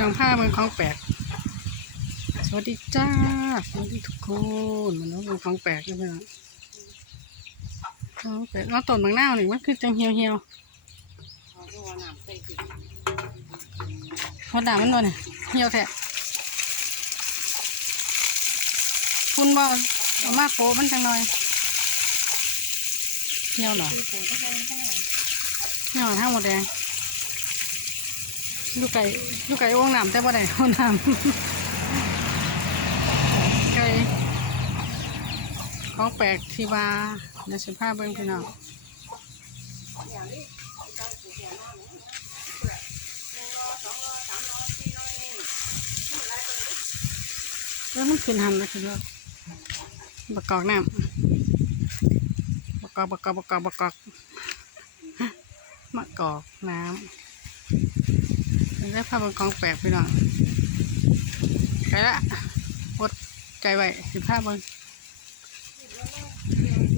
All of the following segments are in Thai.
น้องผ้าเมืองของแปลกสวัสดีจ้าสวัสดีทุกคนมันน้องเมืองของแปลกใช่ไหมล่ะของแปลกเอาต้นบางหน้าวนี่มันคือจังเหี่ยวเหี่ยวๆหัวด่ามันตัวนี่เหี่ยวแท้คุณบ่เอามาโปะมันจังหน่อยเหี่ยวเหรอนี่หอทั้งหมดแดง ลูกไก่ลูกไก่อ้วงน้ำแต่บ่ได้อ้วงน้ำไก่ของแปลกที่ว่าในสิภาพเบิ่งพี่น้องแล้วมันขึ้นหันนะคือว่าบักกอกน้ำบักกอกบักกอกบักกอกบักกอกมะกอกน้ำ ได้ภาพบนกองแปลกไปหน่อยไปละอดใจไว้สิภาพบน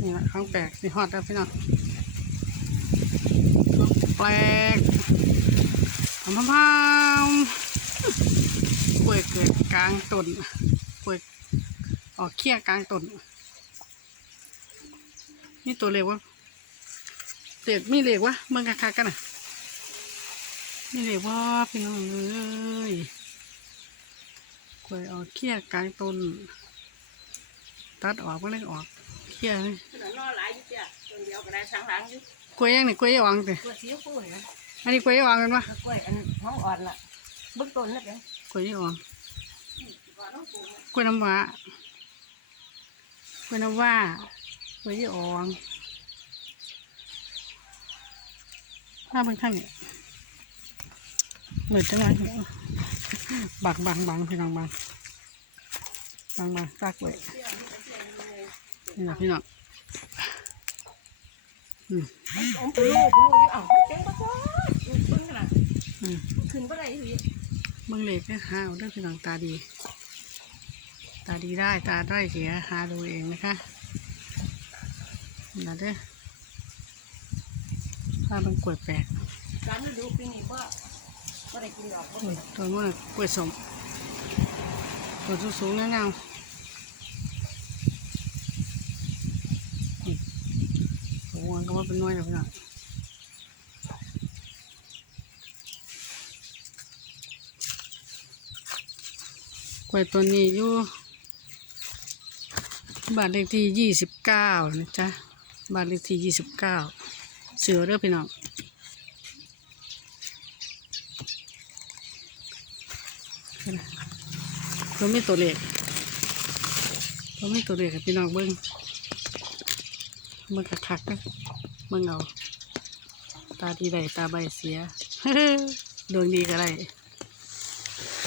นี่แหละของแปลกสิฮอดแล้วพี่น้องของแปลกพามพามกล้วยเกิดกลางต้นกล้วยออกเขี้ยกลางต้นนี่ตัวเล็กวะเด็กมีเล็กวะเมืองคักๆกันน่ะ มีเหล็กว่าพี่น้องเอ้ยกล้วยออกเขี้ยกลางต้น ตัดออกก็เลยออกเขี้ยเลยนอหลายอยู่เจ้าตัวเดียวก็ได้สังหลังอยู่กล้วยยังนี่กล้วยยองเตะตัวสีฟูเห็นไหมอันนี้กล้วยยองกันปะกล้วยอันห้องอ่อนละเบื้องต้นนะเด้อกล้วยยองก่อนต้องปลูกกล้วยน้ำว้ากล้วยน้ำว้ากล้วยยองถ้าเบางท่านเนี่ยเห มือนจังไรเนี่ยบังบังบังพี่น้องบังบังบังตากล้วยนี่นะพี่น้องอืมผมปลูกปลูกอยู่อ่าวเต็มปะวะเบื้องขนาดอืมขึ้นบ่ได้อยู่เมืองเล็กเนี่ยหาเอาเด้อพี่น้องตาดี ตาดีได้ตาได้เสียหาดูเองนะคะนี่นะเด้อถ้าเป็นกล้วยแปลกการฤดูปีนี้บ่บ่ ตัวมันนะกล้วยสมตัวสูงๆเงาๆนี่โอ้โหก็ว่าเป็นน้อยแล้วพี่น้องกล้วยตัวนี้อยู่บ้านเลขที่ยี่สิบเก้านะจ๊ะบ้านเลขที่ยี่สิบเก้าเสือเด้อพี่น้อง ตัวมีตัวเลขตัวมีตัวเลขให้พี่น้องเบิ้งเบิ้งคักๆนะเบิ้งเอา ตาดีได้ตาใบเสียดวงดีก็ได้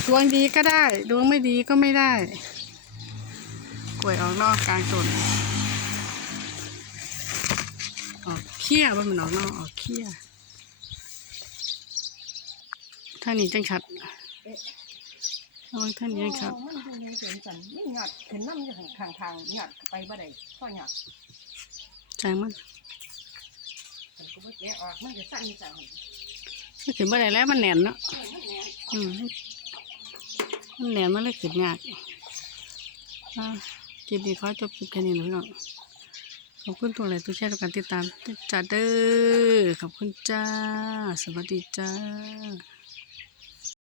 ดวงดีก็ได้ ดวงไม่ดีก็ไม่ได้กล้วยออกนอกกลางต้นออกเขี้ยว่ามันออกนอกออกเขี้ยท่านี้จังชัด ระวังท่านนี้จังชัดมันดูยังเห็นกันนี่หยอดขึ้นน้ำอยู่ข้างทางหยอดไปบ่ได้พ่อหยอดใจมันมันก็บ่แกะออกมันจะสั่นจังมันขึ้นบ่ได้แล้วมันแหนนเนาะมันแหน่อืมมันแหนนมันเลยขึ้นยากอ่าคลิปนี้ขอจบคลิปแค่นี้นะพี่น้องขอบคุณตัวอะไรตัวแชร์ตัวการติดตามจ้าเด้อขอบคุณจ้า สวัสดีจ้า